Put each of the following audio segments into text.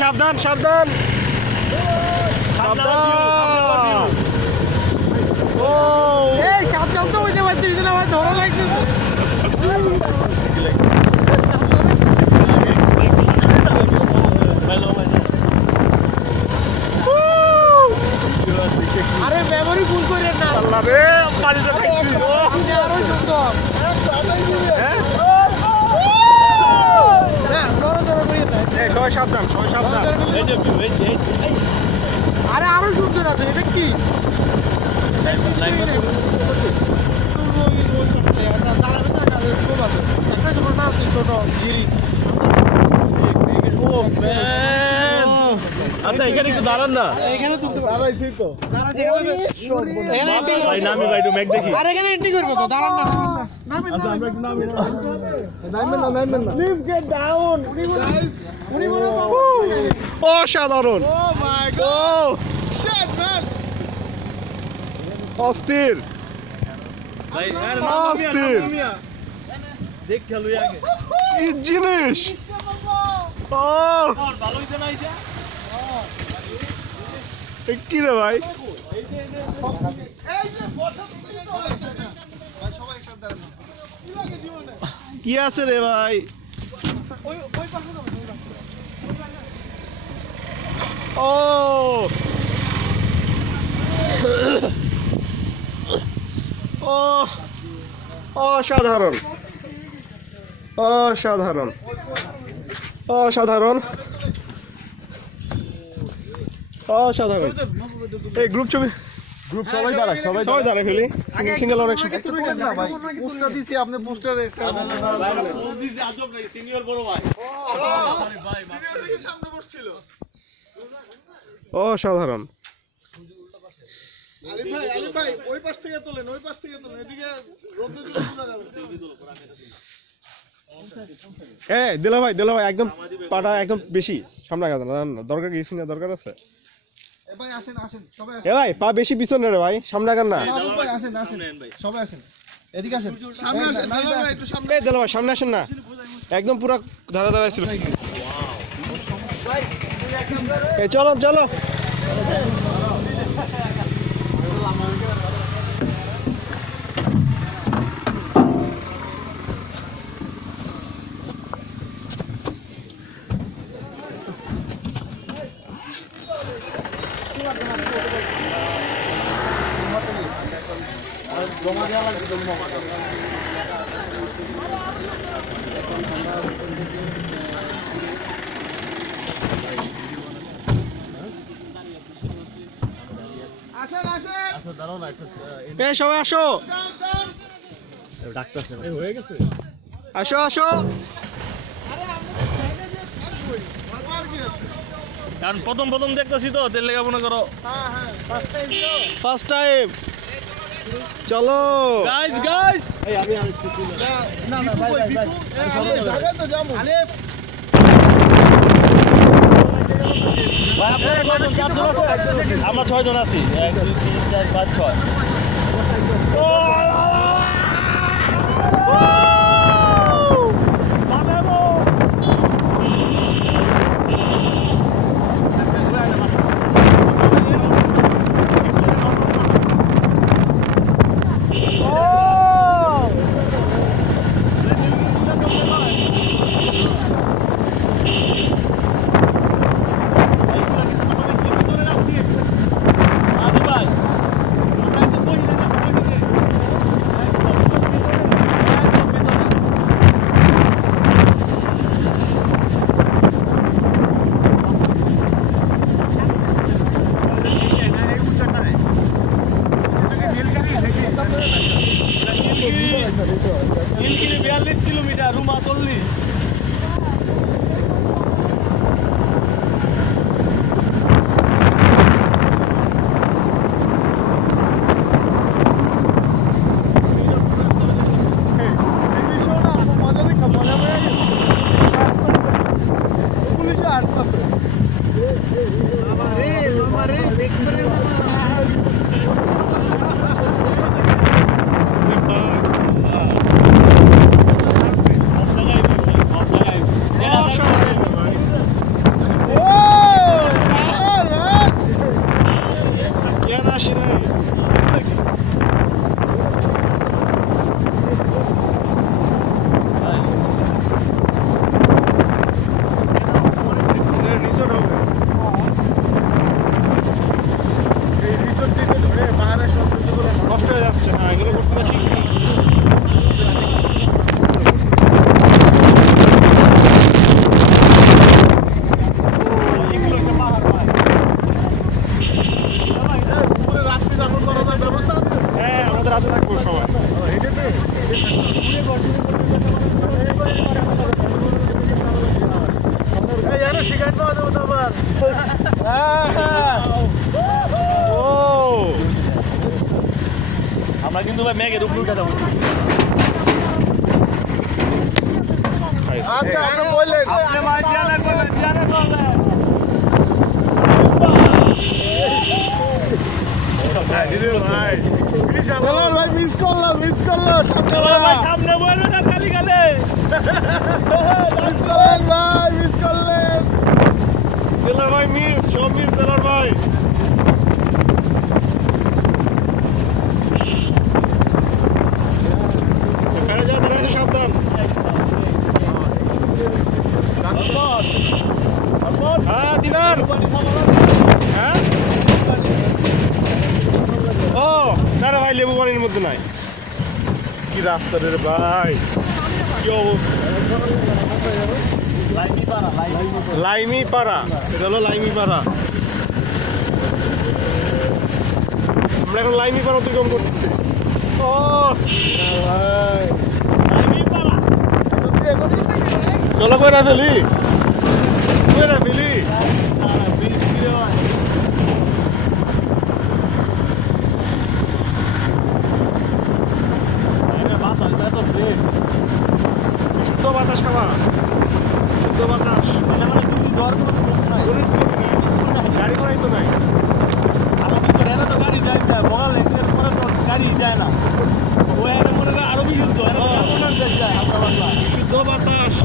সাবধান সাবধান সাবধান ও এই সাবধান তো হইতে পারছিস না ভাই ধরা লাগতেছে আরে মেমরি ফুল করে না আল্লাহ রে পানিতে খাইছি ও আরো সুন্দর হ্যাঁ না ধরো ধরো এই সবাই সাবধান এই যে আরে আরো সুন্দর আছে এটা কি আচ্ছা এখানে একটু দাঁড়ান না এখানে তো দাঁড়াইছি তো ভাই নামি ভাই একটু ম্যাক দেখি আর এখানে এন্ট্রি করবে তো দাঁড়ান না নামি আচ্ছা আমরা একটু নামি নামবেন না প্লিজ গেট ডাউন গাইস অসাধারণ ও মাই গড শিট ম্যান অস্থির ভাই অস্থির দেখ খেলুই আগে এই জিনিস ও ভালো হইছে না এটা কি রে ভাই কি আছে রে ভাই ও ও অসাধারণ অসাধারণ অসাধারণ অসাধারণ এই গ্রুপ ছবি গ্রুপ সবাই দাঁড়ায় ফেলি সিঙ্গেল অনেক পোস্টার দিছি আপনি পোস্টারে একটা সিনিয়র বড় ভাই সিনিয়র দিকে সামনে বসছিল অসাধারণ আলিফ ভাই ওই পাশ থেকে তোলেন এদিকে রোদে দিলে শোনা যাবে এই দিলা ভাই একদম পাটা একদম বেশি সামনে গেল না দরকার কি সিনা দরকার আছে এ ভাই আসেন সবাই আসেন এ ভাই পা বেশি পিছনে রে ভাই সামনে আগান না ভাই আসেন সবাই আসেন এদিকে আসেন সামনে আসেন ভাই একটু সামনে এই দিলা ভাই সামনে আসেন না একদম পুরো ধারা ছিল ভাই এই চলো সবাই আসো ডাক্তার হয়ে গেছে আসো কারণ প্রথম দেখতেছি তো তেল লেগে মনে করো ফার্স্ট টাইম চলো গাইস আমরা 6 জন আছি 1 2 3 4 5 6 42 কিলোমিটার রুমা 40 নষ্ট হয়ে যাচ্ছে। হ্যাঁ, এগুলো করতে ঠিক নেই। হ্যাঁ, আমাদের রাতে থাকবো সবাই। আমরা কিন্তু ভাই মেঘের উপরে উঠে যাবো। আচ্ছা, আপনি বললেন আপনি ভাই ধ্যানে করলেন, ধ্যানে করলেন। ভাই মিস করলো ভাই সামনে বলবেন না খালি গালে। মিস করলেন ভাই, মিস করলেন। দেলার ভাই মিস, সব মিস দেলার ভাই। এখানে যা দাঁড়াইছে সাবধান। হ্যাঁ দিনার, হ্যাঁ ও না রে ভাই, লেবু পানির মধ্যে নাই। কি রাস্তা রে ভাই, কি অবস্থা। লাইমি পাড়া, এটা হলো লাইমি পাড়া। আমরা এখন লাইমি পাড়া অতিক্রম করতেছি। ও ভাই, লাইমি পাড়া চলো কইরা ফেলি, কইরা ফেলি। শুদ্ধ বাতাস খাওয়া, শুদ্ধ বাতাস। কোনো স্মোক নাই, গাড়ি ঘোড়াই তো নাই। গাড়ি যায় না, বগাল পরে তো গাড়ি যায় না। ওই মনে করে আরো বিশুদ্ধ, যায় হালকা পাতলা বিশুদ্ধ বাতাস।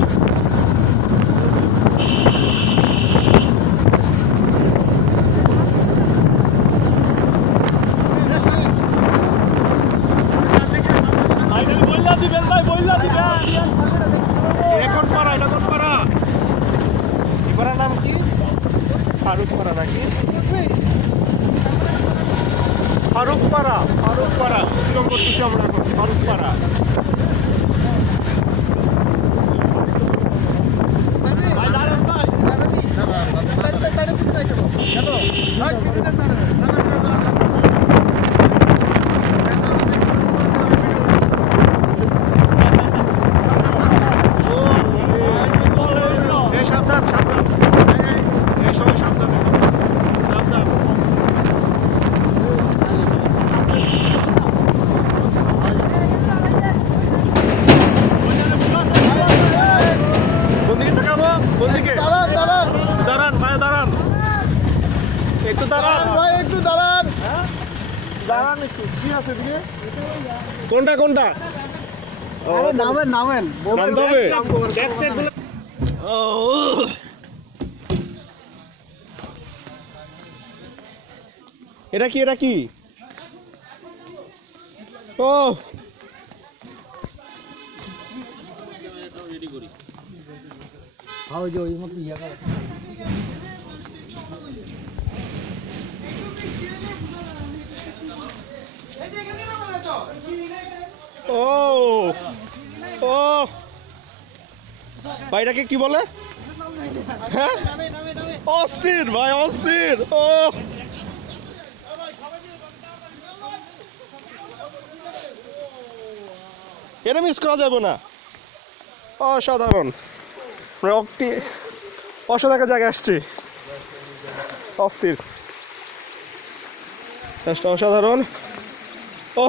বললা দিবেন ভাই, বললা দিবেন। এটা কোন পাড়া, এটা কোন পাড়া? এই পাড়ার নাম কি? ফারুক পাড়া নাকি? ফারুক পাড়া, ফারুক পাড়া অতিক্রম করতেছি আমরা এখন। ফারুক পাড়া। সাবধান সাবধান, এই সবাই সাবধান, সাবধান। কোন দিকে তাকাবো, কোন দিকে? দাঁড়ান দাঁড়ান দাঁড়ান ভাই, দাঁড়ান একটু, দাঁড়ান ভাই একটু দাঁড়ান, দাঁড়ান একটু। কি আছে দিকে? কোনটা কোনটা? নামেন নামেন, নামতে হবে। এটা কি, এটা কি? ও ও ও ভাই, এটাকে কি বলে? হ্যাঁ, অস্থির ভাই, অস্থির। ও এটা মিস করা যাবে না। অসাধারণ, অসাধারণ জায়গায় আসছি। অস্থির, অসাধারণ। ও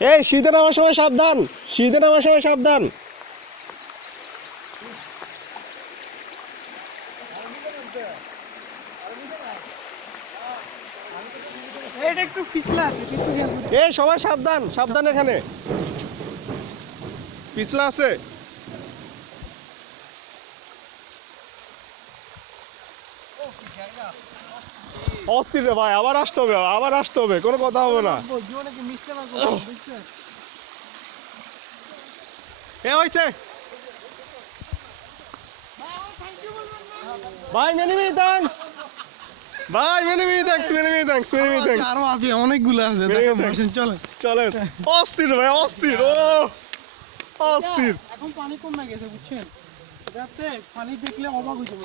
এই শীতে নামার সময় সাবধান, শীতে নামার সময় সাবধান। এটা একটু পিছলা আছে, কিন্তু এই সবাই সাবধান, সাবধান, এখানে পিছলা আছে। অস্থির রে ভাই, আবার আসতে হবে, আবার আসতে হবে, কোনো কথা হবে না। জীবনে কি মিথ্যা না বুঝছেন? এ হয়েছে ভাই, মেনি মেনি থ্যাঙ্কস ভাই, many many thanks, many many thanks, many many thanks. আরো আছে, অনেকগুলো আছে, দেখেন বসেন, চলেন। চলেন। অস্থির ভাই, অস্থির, ও অস্থির। এখন পানি কমে গেছে বুঝছেন, যাতে পানি দেখলে অবাক হয়ে যাবে।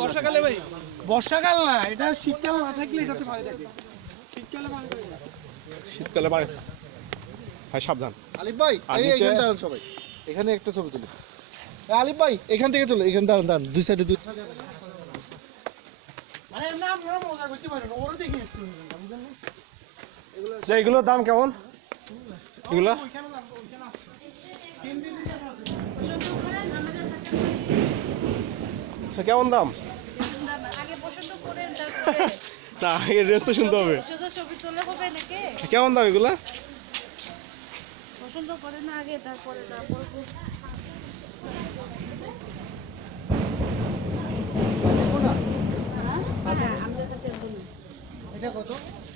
বর্ষাকালে ভাই, বর্ষাকাল না, এটা শীতকাল না থাকলে এটাতে পানি থাকে, শীতকালে পানি থাকে না। শীতকালে পারে ভাই, সাবধান। আলিফ ভাই, আর এই নিচে- এখানে দাঁড়ান সবাই, এখানে একটা ছবি তুলি। আলিফ ভাই, এখান থেকে তুলো, এখানে দাঁড়ান, দাঁড়ান, দুই সাইডে দুই। মানে এমনি আপনারা মজা করতে পারেন, ওরা দেখে একটু বুঝলেন না? যে এগুলোর দাম কেমন? এগুলা ওইখানে লাগবে, ওইখানে আছে। তিন দিন আছে। কেমন দাম? আগে পছন্দ করেন তারপরে না, এই ড্রেস তো শুনতে হবে। শুধু ছবি তোলা হবে নাকি? কেমন দাম এগুলা? পছন্দ করেন না আগে, তারপরে তারপর হ্যাঁ, আমাদের কাছে বলুন। এটা কত?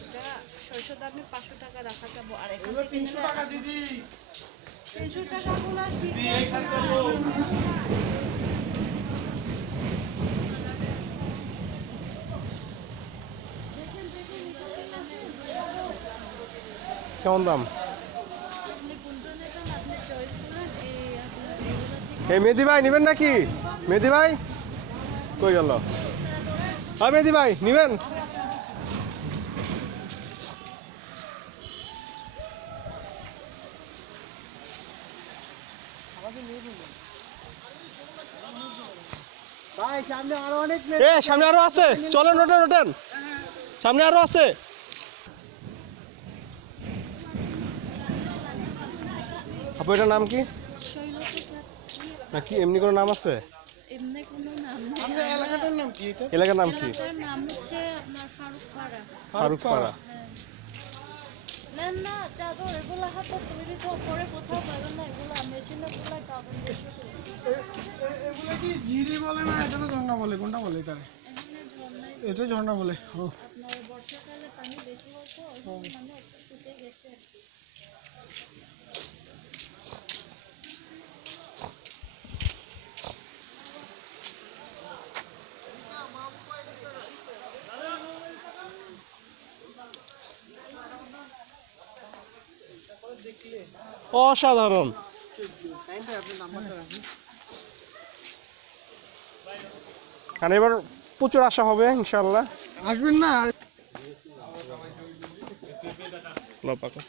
এটা 600 দামে 500 টাকা রাখা যাবো, আর এখান এগুলো থেকে 300 টাকা দিদি। 300 টাকা গুলা কেমন দাম? আপনি কোনটা নেবেন আপনি চয়েস করেন। এই আপনার এগুলো থেকে এই মেহেদি ভাই নিবেন নাকি? মেহেদি ভাই কই গেল? হ্যাঁ মেহেদি ভাই নিবেন? ভাই সামনে আরো অনেক এ সামনে আরো আছে, চলেন, ওঠেন ওঠেন, সামনে আরো আছে। আপু এটার নাম কি? নাকি এমনি কোনো নাম আছে? এমনি কোনো নাম নেই। আপনার এলাকাটার নাম কি এটা? এলাকার নাম কি? এলাকার নাম হচ্ছে আপনার ফারুকপাড়া। ফারুকপাড়া। নেন না চাদর, এগুলো হাতে তৈরি তো করে কোথাও পাবেন না, এগুলো মেশিনে তোলায় পাবেন বেশি তো। এগুলো কি জিরি বলে না, এটা ঝর্ণা বলে, কোনটা বলে এটা? এখানে ঝর্ণায় এটা ঝর্ণা বলে। ও আপনার বর্ষাকালে পানি বেশি হতো, ওই জন্য মানে একটু ফুটে গেছে আর কি। অসাধারণ। কারণ এবার প্রচুর আশা হবে ইনশাল্লাহ। আসবেন না? লো পাকো।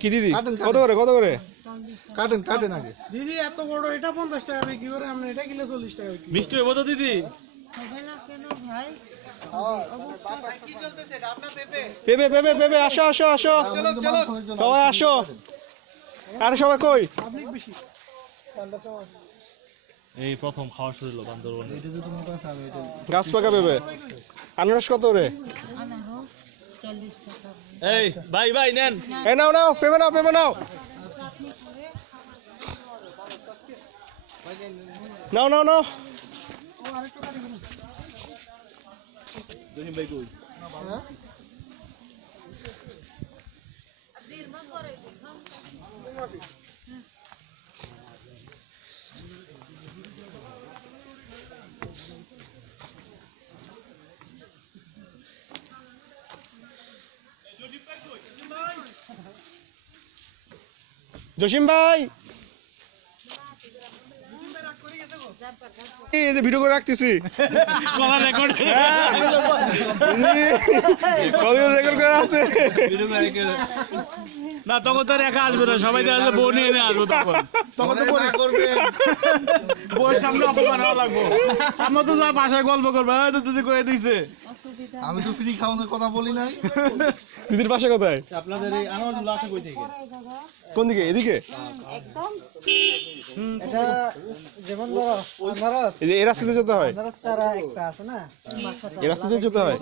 কি দিদি কত করে, কত করে? কাটেন কাটেন আগে। দিদি এত বড়, এটা 50 টাকা বিক্রি করে, আমরা এটা কিলো 40 টাকা বিক্রি করি। মিষ্টি হইব তো দিদি? হবে না কেন ভাই? পেবে পেবে পেবে, আসো আসো আসো, সবাই আসো। আরে সবাই কই? পাবলিক বেশি। এই প্রথম খাওয়া শুরু হলো বান্দরবনে। এটা যদি মোটা আছে আমি এটা গাছ পাকা পেবে। আনারস কত রে? আনারস 40 টাকা। এই ভাই ভাই নেন। এই নাও নাও, পেবে নাও, পেবে নাও, নাও নাও নাও। জহিম ভাই কই? জসিম ভাই, এই যে ভিডিও করে রাখতেছি কথা রেকর্ড রেকর্ড করে আছে না তখন তো রেখা আসবে না সবাই তো আসবে বউ নিয়ে আসবো তখন তো বউয়ের সামনে অপমান হওয়া লাগবো আমরা তো যা বাসায় গল্প করবো হয়তো দিদি করে দিছে আমি তো ফ্রি খাওয়ানোর কথা বলি নাই। দিদির পাশে কোথায় আপনাদের এই আনোয়ারুল্লাহ আসে কই থেকে? কোন দিকে এদিকে একদম এটা যেমন ধরো আনারস এই যে এই রাস্তাতে যেতে হয় আনারস তারা একটা আছে না এই রাস্তাতে যেতে হয় 200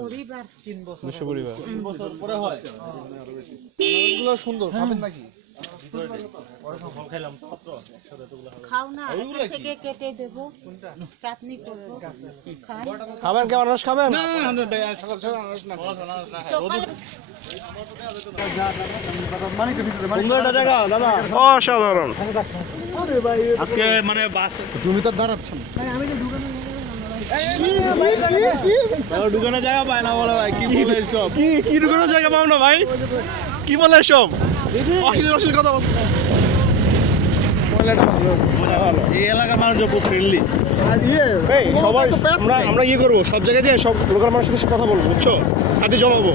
পরিবার 200 পরিবার বছর পরে হয়। আনারসগুলো সুন্দর খাবেন নাকি? ফল খাইলাম তো মাত্র একসাথে তোগুলো হবে। খাও না একটা থেকে কেটে দেবো চাটনি করবো খান খাবেন কেমন রস খাবেন না না না সকাল সকাল আনারস না সকালে সুন্দর একটা জায়গা দাদা। অসাধারণ আজকে মানে বাস তুমি তো দাঁড়াচ্ছ না। দোকানে জায়গা পায় না বলে ভাই কি বলে সব। কি কি ঢুকানোর জায়গা পাও না ভাই কি বলে সব অশ্লীল অশ্লীল কথা বল এই এলাকার মানুষ খুব ফ্রেন্ডলি। এই সবাই আমরা ইয়ে করবো সব জায়গায় যে সব লোকাল মানুষের সাথে কথা বলবো বুঝছো খাতে জমাবো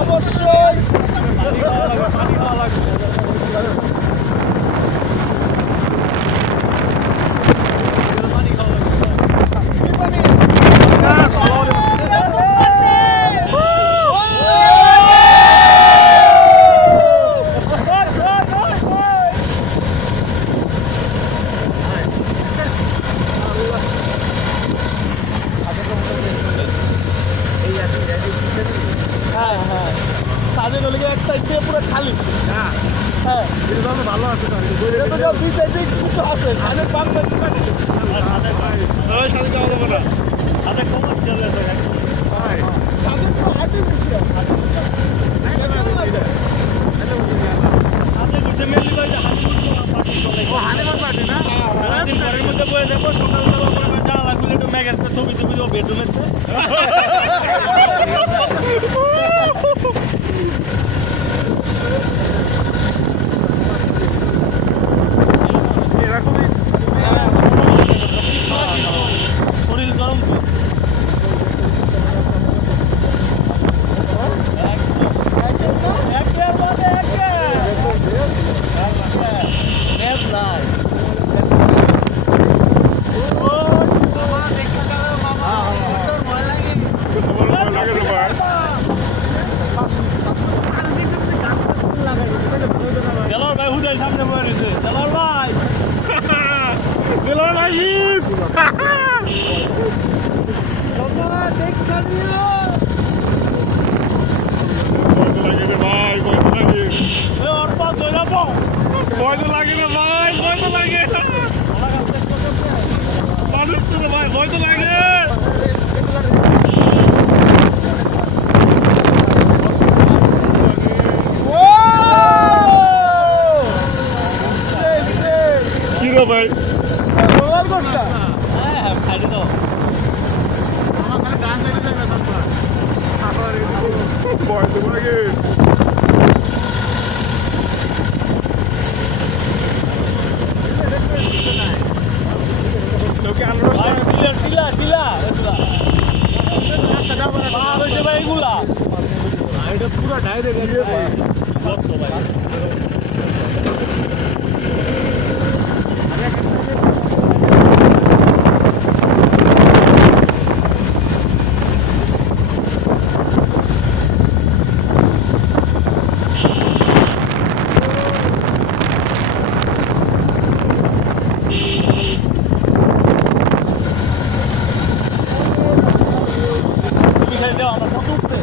অবশ্যই সাজে গেলে এক সাইড দিয়ে পুরো খালি হ্যাঁ এটা তো ভালো আছে এটা তো দুই সাইডে কিছু আছে সাজের পাঁচ সাইড কাটে সাথে যাওয়া যাবে না সাথে কমার্শিয়াল আছে সাজের পুরো আর্টিফিশিয়াল সাথে ঘুরতে মেলি ভাই হানিমুন পার্টি না সারাদিন ঘরের মধ্যে বসে যাবো সকালবেলা করে জানলা খুলে একটু ম্যাগের ছবি টবি দেবো বেডরুমের শরীর গরম তো দেলোয়ার ভাই হুদের সামনে বয়ে রয়েছে দেলোয়ার ভাই দিলাম আইস ভাই ওর পা ধরে যাবো ভয় তো লাগে না ভাই ভয় তো লাগে মানুষ তো না ভাই ভয় তো লাগে কি রে ভাই হ্যাঁ সাইডে দাও ভয় তো লাগে তোকে আনারস ভাই টিলা টিলা টিলা এগুলা পাহাড় হয়েছে ভাই এগুলা এটা পুরো ডাইরেক্ট কত ভাই তুমি খাই দাও আমরা কত উঠতে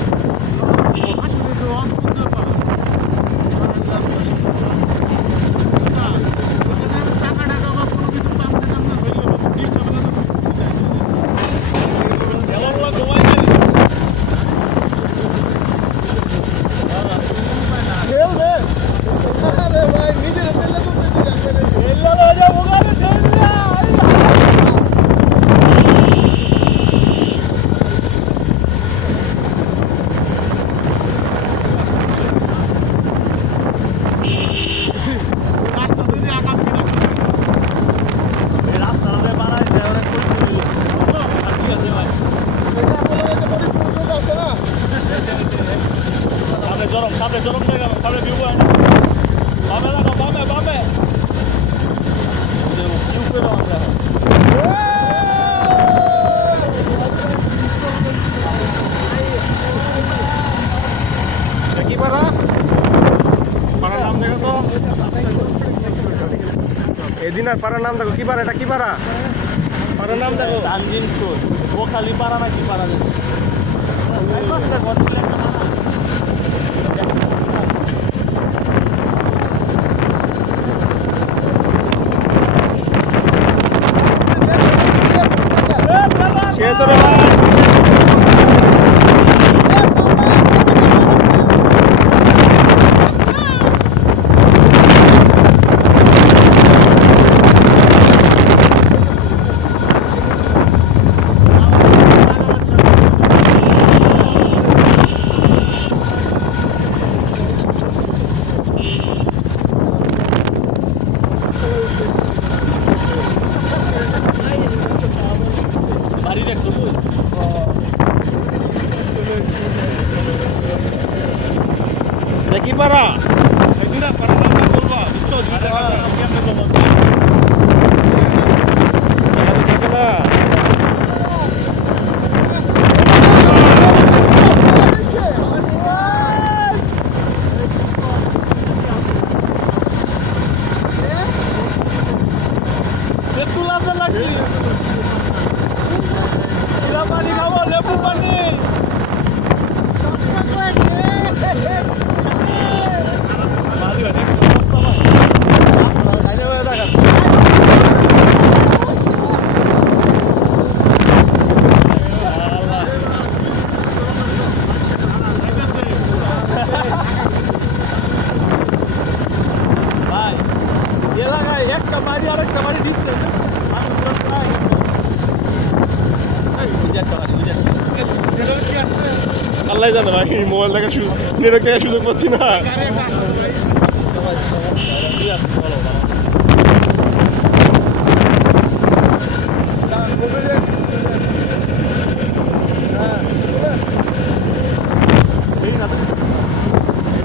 দিনার পাড়ার নাম দেখো, কি পাড়া এটা, কি পাড়া? পাড়ার নাম দেখো। তানজিম স্টোর। ও খালি পাড়া না কি পাড়া জানি। এই পাশটা ঘর দিলে একটা পাড়া। সে তো রে ভাই। বাড়ি দেখছো তুই? এটা কি পাড়া? এই দিনার পাড়ার নামটা বলবা, বুঝছো? কেমনে বলবো? দেখো না। লেবু লাজা লাগি। ইলা পানি খাবো, লেবু পানি। বাড়ি বাড়ি রাস্তা ভাই। আইনে ভাই দেখা। ভাই এলাকায় একটা বাড়ি আর একটা বাড়ি ডিস্টেন্স মানুষ প্রায় একটা বাড়ি আল্লাহ জানে ভাই, মোবাইল দেখার নেটওয়ার্ক দেখার সুযোগ পাচ্ছি না।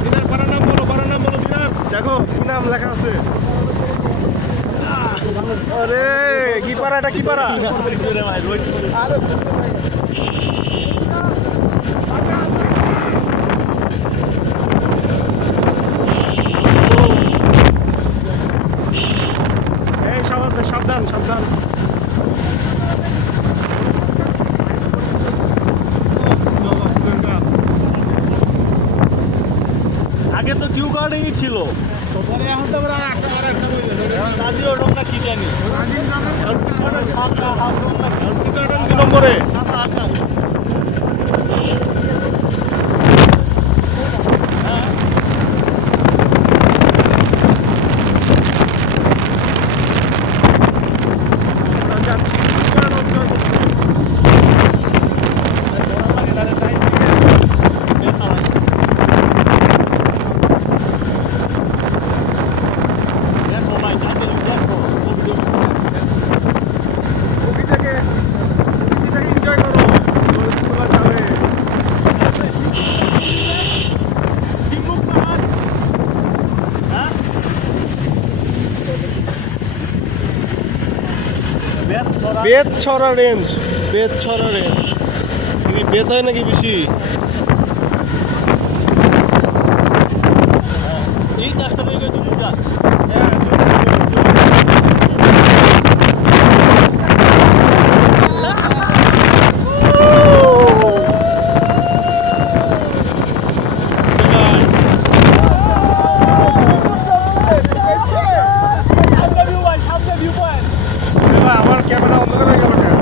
দিনার পাড়ার নাম বলো, পাড়ার নাম বলো দিনার। দেখো কি নাম লেখা আছে। আরে কি পাড়া এটা, কি পাড়া? এই সাবধান সাবধান সাবধান। আগে তো কিউ কার্ডই ছিল, এখন তো আমরা আরেকটা বই দাদিও রং না কি জানি কি নম্বরে? এনজয় করো, তোলা যাবে। Betchhara range, Betchhara range. বেত হয় নাকি বেশি? এই গাছটা নিয়ে গেছে গাছ আমার ক্যামেরা অন্ধকার হয়ে গেল কেন?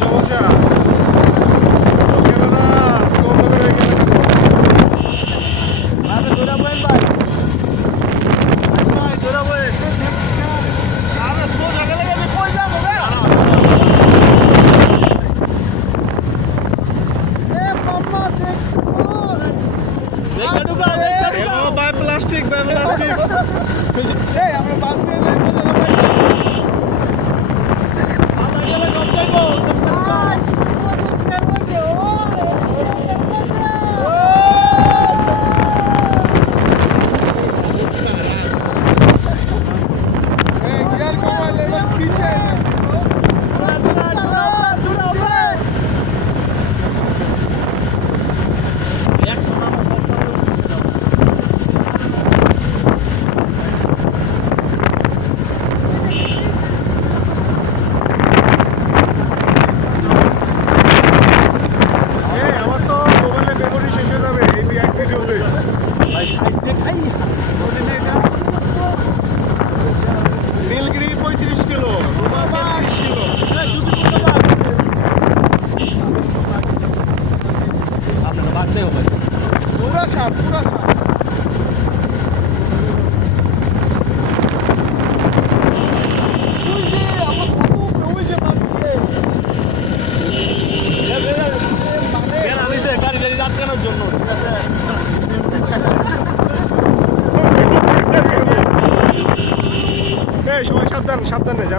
সমস্যা ক্যামেরা অন্ধকার হয়ে গেল কেন? By plastic, by plastic.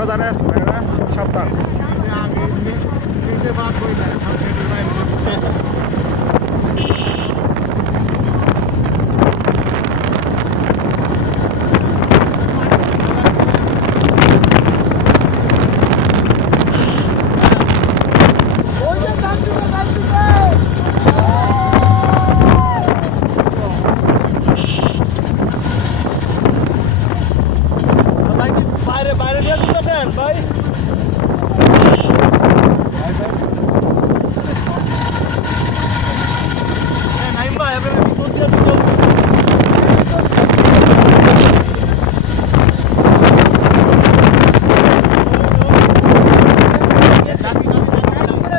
দাঁড়ায় আছে ভাইরা, খুব সাবধান। ভাই কি বাইরে বাইরে দিয়ে দিতেছেন ভাই? নাইম ভাই আপনারা ভিতর দিয়ে দিতেছেন।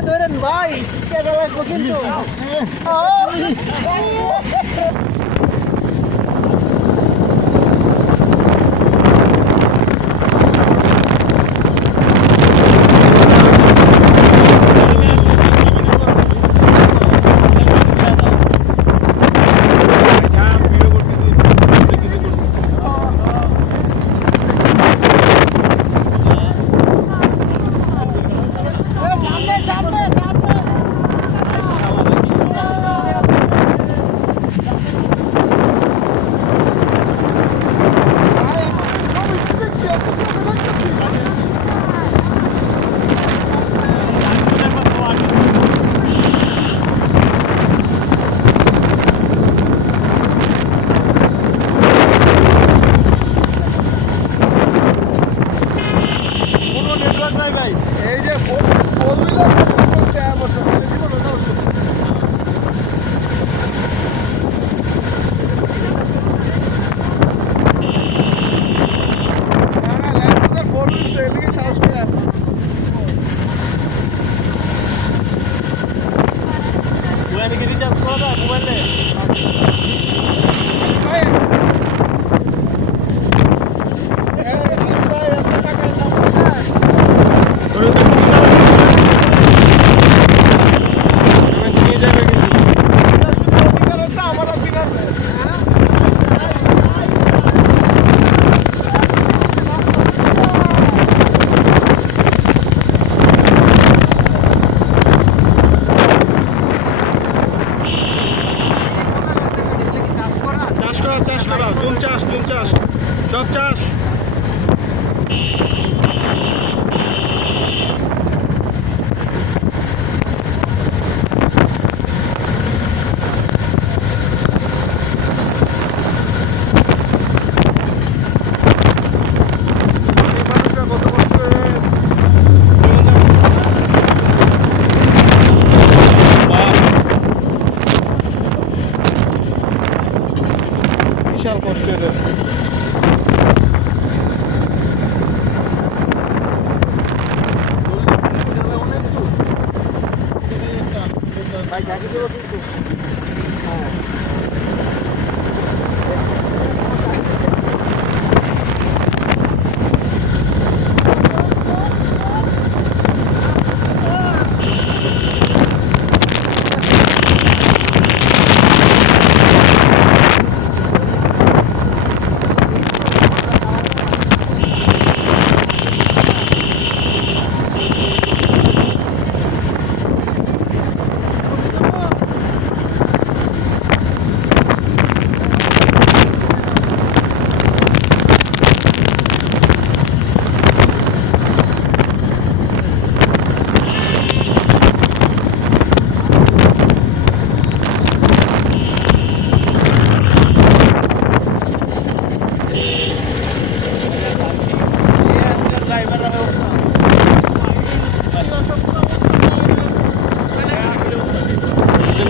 ধরেন ভাই, কেটে লাগবো কিন্তু। কোনো নেটওয়ার্ক নাই ভাই। এই যে ফোর-হুইলার করতে বসে মানে জীবন ওটা বসে না ল্যান্ডার ফোর-হুইলার এদিকে সাহস করে আসে। ওখানে কি রিচার্জ করা যায় মোবাইলে? ভাই এত টাকা দাম নিয়ে যাবে কিন্তু। অধিকার আছে আমার অধিকার নেই। চাষ করা, জুম চাষ, সব চাষ। বিশাল কষ্ট এদের। ভাই গাড়ি দেবো কিন্তু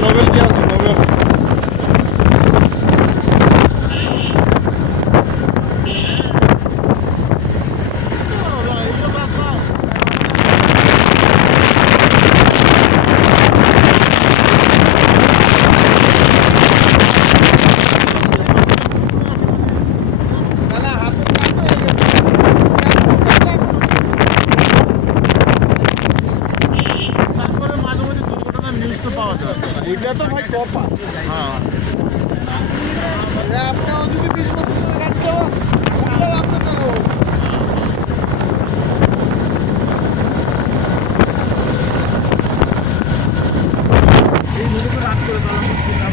নোবেল কি আছে নোবেল? তারপরে মাঝে মাঝে দুর্ঘটনার নিউজ তো পাওয়া যায়। এটা তো ভাই কপা। হ্যাঁ আপনিও যদি 20 বছর গাড়ি চালান আপনার